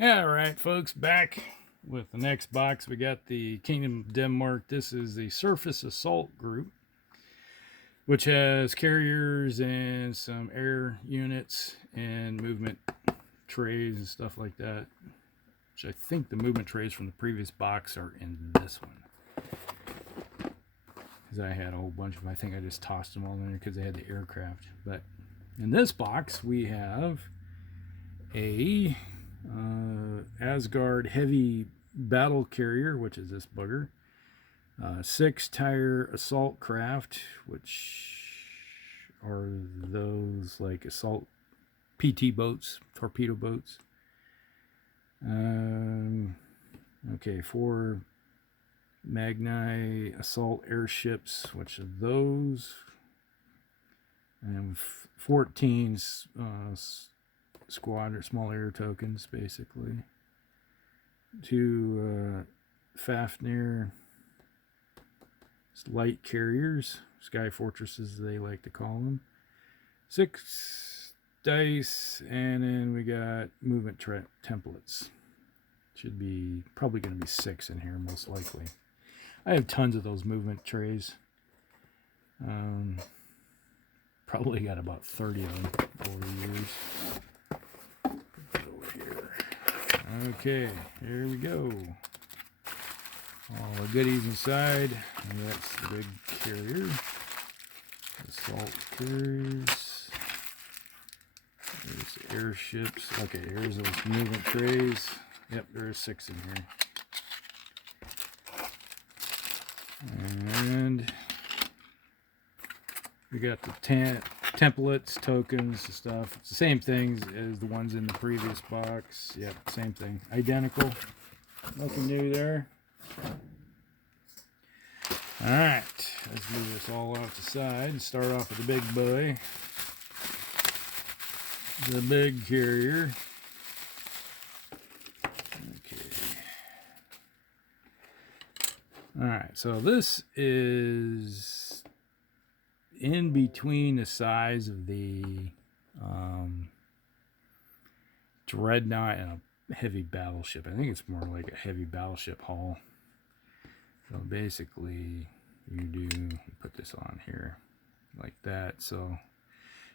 All right, folks, back with the next box. We got the Kingdom of Denmark. This is the Surface Assault Group, which has carriers and some air units and movement trays and stuff like that. Which I think the movement trays from the previous box are in this one. Because I had a whole bunch of them. I think I just tossed them all in there because they had the aircraft. But in this box, we have a Asgard heavy battle carrier, which is this bugger. 6-tire assault craft, which are those like assault PT boats, torpedo boats. Okay, 4 Magni assault airships, which are those, and 14 squadron small air tokens, basically. 2 Fafnir light carriers, sky fortresses they like to call them. 6 dice, and then we got movement templates. Should be probably going to be 6 in here, most likely. I have tons of those movement trays. Probably got about 30 of them over the years. Over here. Okay, here we go. All the goodies inside. And that's the big carrier. Assault carriers. There's the airships. Okay, here's those movement trays. Yep, there's 6 in here. And we got the templates, tokens, and stuff. It's the same things as the ones in the previous box. Yep, same thing. Identical. Nothing new there. Alright, let's move this all off the side and start off with the big boy. The big carrier. Okay. Alright, so this is in between the size of the dreadnought and a heavy battleship. I think it's more like a heavy battleship hull. So basically, you put this on here like that. So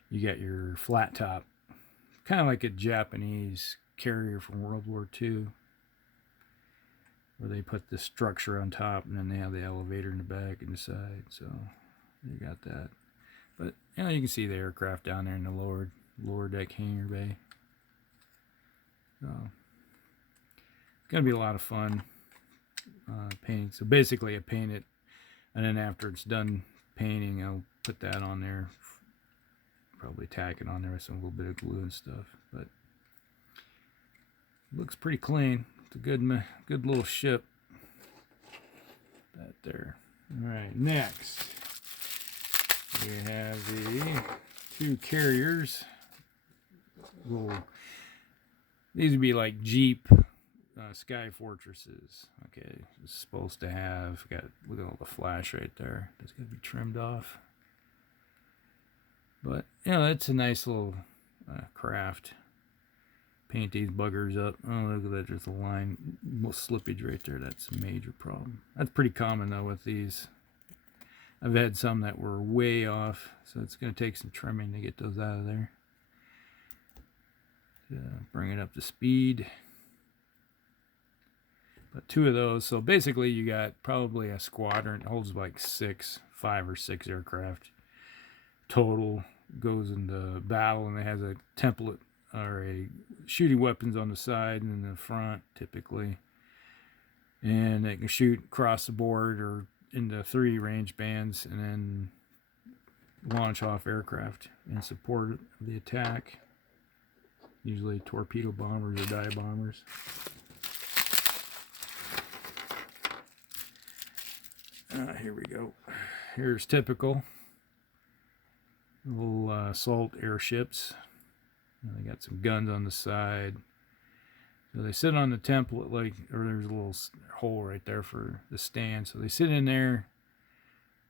you got your flat top, kind of like a Japanese carrier from World War II, where they put the structure on top and then they have the elevator in the back and the side. So you got that. But you know, you can see the aircraft down there in the lower deck hangar bay. So it's gonna be a lot of fun painting. So basically, I paint it, and then after it's done painting, I'll put that on there. Probably tack it on there with some little bit of glue and stuff. But it looks pretty clean. It's a good little ship. That there. All right, next we have the 2 carriers. These would be like Jeep sky fortresses. Okay, it's supposed to have, look at all the flash right there. That's going to be trimmed off. But you know, that's a nice little craft. Paint these buggers up. Oh, look at that, there's a line, slippage right there. That's a major problem. That's pretty common though with these. I've had some that were way off, so it's going to take some trimming to get those out of there. Bring it up to speed. But 2 of those, so basically you got probably a squadron. It holds like 5 or 6 aircraft total. Goes into battle, and it has a template or a shooting weapons on the side and in the front typically, and they can shoot across the board or into 3 range bands, and then launch off aircraft in support of the attack. Usually torpedo bombers or dive bombers. Here we go. Here's typical little assault airships. They got some guns on the side. So they sit on the template, or there's a little hole right there for the stand. So they sit in there,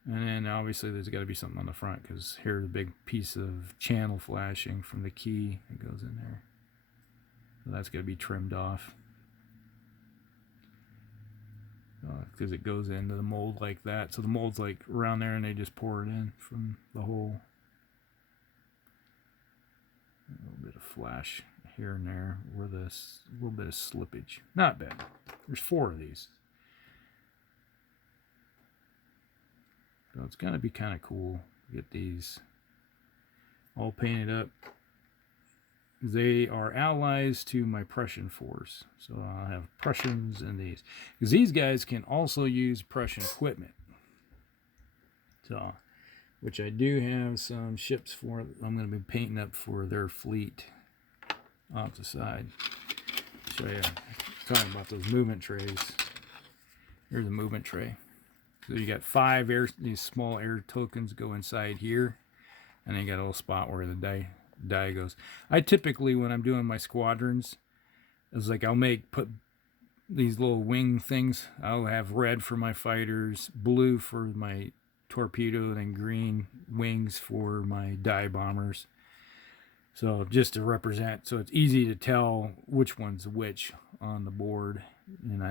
and then obviously there's got to be something on the front, because here's a big piece of channel flashing from the key that goes in there. So that's going to be trimmed off. Because it goes into the mold like that. So the mold's like around there and they just pour it in from the hole. A little bit of flash here and there with a little bit of slippage. Not bad. There's 4 of these. So it's going to be kind of cool to get these all painted up. They are allies to my Prussian 4s. So I'll have Prussians in these. Because these guys can also use Prussian equipment. So, which I do have some ships for. I'm going to be painting up for their fleet off the side. Show you. Talking about those movement trays. Here's a movement tray. So you got 5 these small air tokens go inside here. And then you got a little spot where the die goes. I typically, when I'm doing my squadrons, it's like I'll put these little wing things. I'll have red for my fighters, blue for my torpedo, and then green wings for my die bombers. So just to represent, so it's easy to tell which one's which on the board. And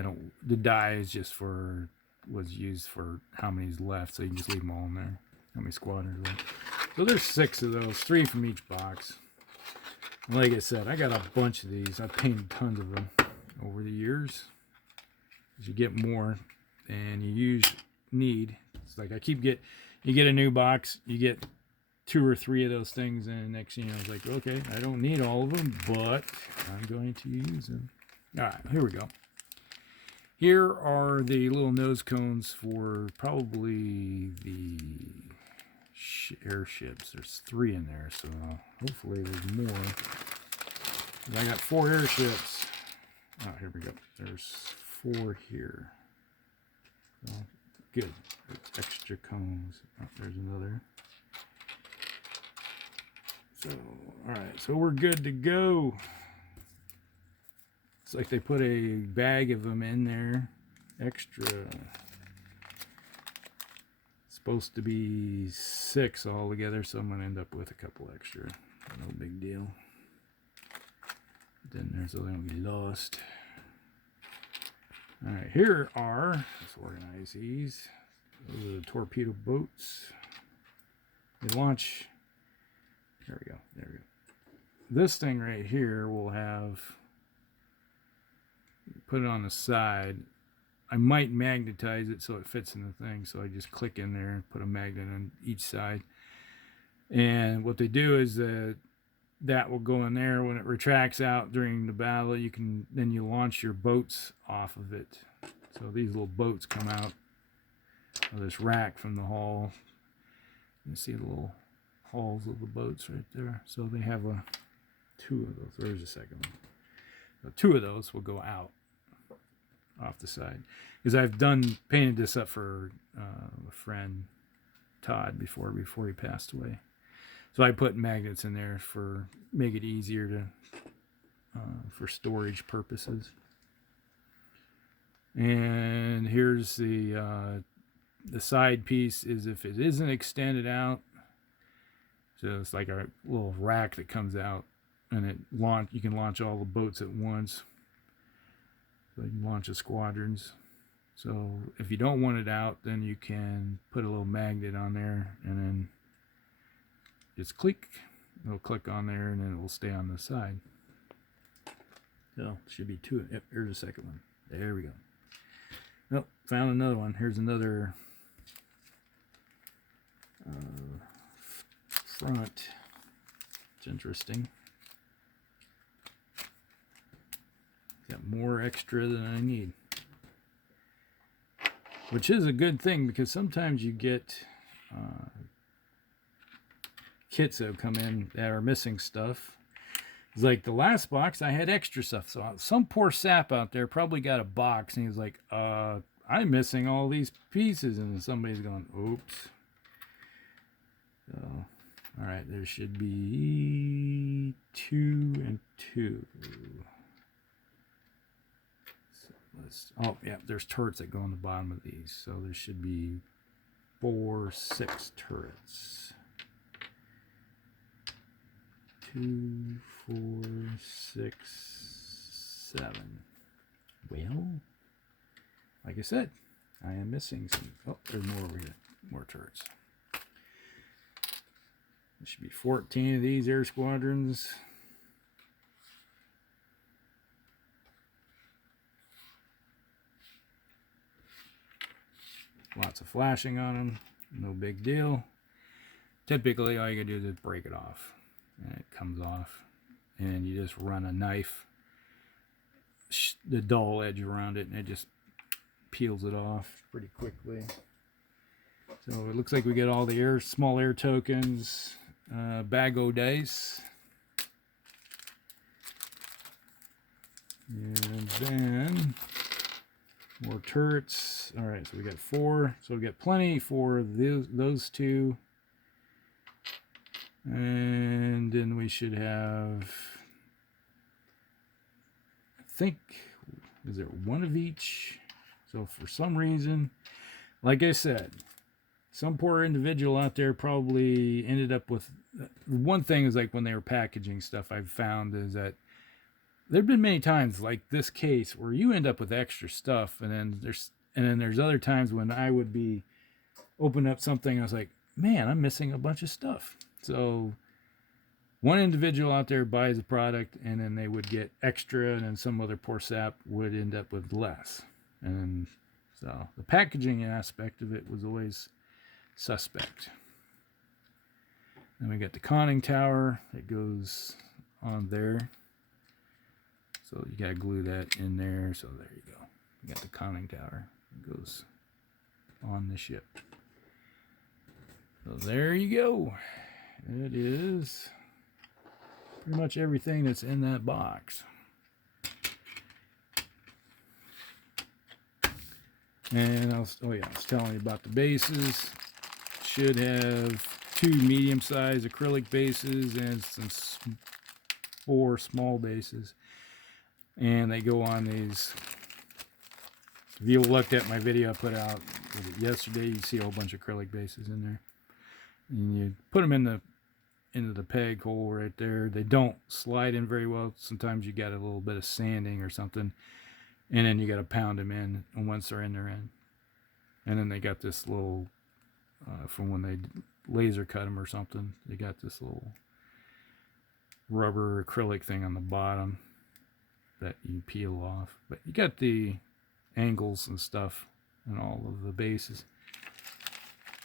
the die is just was used for how many's left, so you can just leave them all in there. How many squadrons left. So there's 6 of those, 3 from each box. Like I said, I got a bunch of these. I've painted tons of them over the years. As you get more, and you need. It's like you get a new box, you get 2 or 3 of those things, and next thing you know, it's like, okay, I don't need all of them, but I'm going to use them. All right, here we go. Here are the little nose cones for probably the airships. There's 3 in there, so hopefully there's more. I got 4 airships. Oh, here we go. There's 4 here. So, good. There's extra cones. Oh, there's another. So, alright, so we're good to go. It's like they put a bag of them in there. Extra. Supposed to be 6 altogether, so I'm going to end up with a couple extra. No big deal. Then there so they don't get lost. Alright, here are, let's organize these. Those are the torpedo boats. They launch, there we go, there we go. This thing right here will have, put it on the side. I might magnetize it so it fits in the thing. So I just click in there and put a magnet on each side. And what they do is that will go in there. When it retracts out during the battle, then you launch your boats off of it. So these little boats come out of this rack from the hull. You see the little hulls of the boats right there. So they have 2 of those. There's a second one. So 2 of those will go out off the side, because I've painted this up for a friend, Todd, before he passed away. So I put magnets in there make it easier to for storage purposes. And here's the side piece is if it isn't extended out, so it's like a little rack that comes out, and you can launch all the boats at once. So you can launch the squadrons. So if you don't want it out, then you can put a little magnet on there, and then just click. It'll click on there, and then it will stay on the side. So should be 2. Yep, here's the second one. There we go. Oh, found another one. Here's another front. It's interesting. Got more extra than I need, which is a good thing, because sometimes you get kits that come in that are missing stuff. It's like the last box, I had extra stuff. So some poor sap out there probably got a box, and he's like, I'm missing all these pieces, and somebody's going, oops. So, all right, there should be 2 and 2. Oh, yeah, there's turrets that go on the bottom of these. So there should be 4, 6 turrets. 2, 4, 6, 7. Well, like I said, I am missing some. Oh, there's more over here. More turrets. There should be 14 of these air squadrons. Lots of flashing on them. No big deal. Typically, all you gotta do is break it off. And it comes off. And you just run a knife, the dull edge around it, and it just peels it off pretty quickly. So it looks like we get all the small air tokens, bag o' dice. And then more turrets. All right, so we got 4. So we got plenty for those 2. And then we should have, I think, is there 1 of each? So for some reason, like I said, some poor individual out there probably ended up with, one thing is like when they were packaging stuff, I've found is that there've been many times like this case where you end up with extra stuff, and then there's other times when I would be opening up something, I was like, man, I'm missing a bunch of stuff. So one individual out there buys a product, and then they would get extra, and then some other poor sap would end up with less. And so the packaging aspect of it was always suspect. Then we got the conning tower that goes on there. So you got to glue that in there. So there you go. We got the conning tower. It goes on the ship. So there you go. It is pretty much everything that's in that box. And I was telling you about the bases. Should have 2 medium-sized acrylic bases and some 4 small bases. And they go on these. If you looked at my video I put out yesterday, you see a whole bunch of acrylic bases in there. And you put them into the peg hole right there. They don't slide in very well. Sometimes you got a little bit of sanding or something, and then you got to pound them in. And once they're in, they're in. And then they got this little, from when they laser cut them or something, they got this little rubber acrylic thing on the bottom that you peel off. But you got the angles and stuff and all of the bases.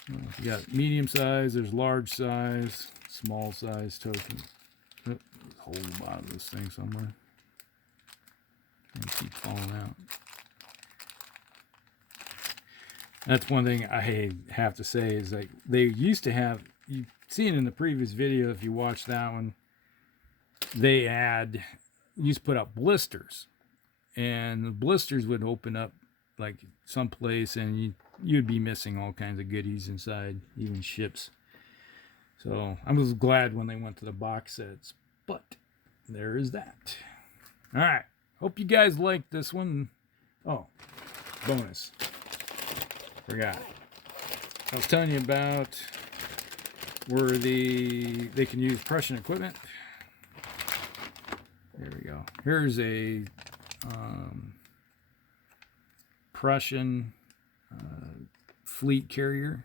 You got medium size, there's large size, small size token. Oh, hold the bottom of this thing somewhere. And keep falling out. That's one thing I have to say is like they used to have, you've seen in the previous video if you watch that one, they used to put up blisters, and the blisters would open up like someplace, and you'd be missing all kinds of goodies inside, even ships. So I was glad when they went to the box sets, but there is that. All right, hope you guys liked this one. Oh, bonus, forgot, I was telling you about where they can use Prussian equipment. There we go. Here's a Prussian fleet carrier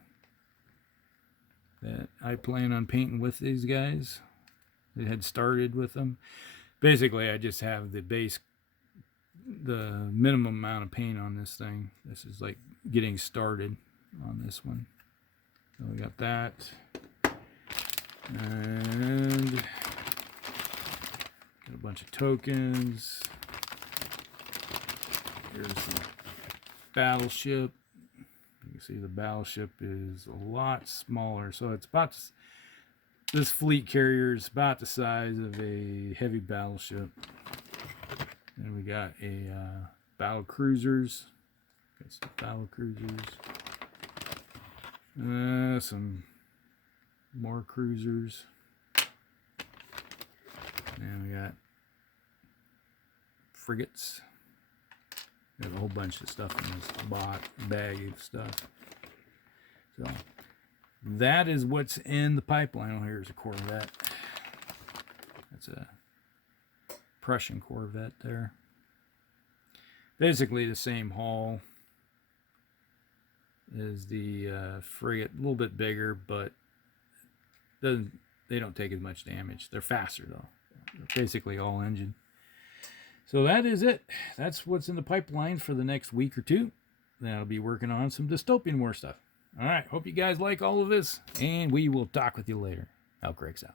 that I plan on painting with these guys. They had started with them. Basically, I just have the minimum amount of paint on this thing. This is like getting started on this one. So we got that. And got a bunch of tokens. Here's the battleship. You can see the battleship is a lot smaller. So it's about this fleet carrier is about the size of a heavy battleship. And we got a battle cruisers. Got some battle cruisers. Some more cruisers. And we got frigates. We have a whole bunch of stuff in this bag of stuff. So that is what's in the pipeline. Oh, here's a Corvette. That's a Prussian Corvette there. Basically the same hull as the frigate, a little bit bigger, but they don't take as much damage. They're faster though. They're basically all engine. So that is it. That's what's in the pipeline for the next week or two. Then I'll be working on some Dystopian War stuff. All right. Hope you guys like all of this, and we will talk with you later. Outbreaks out.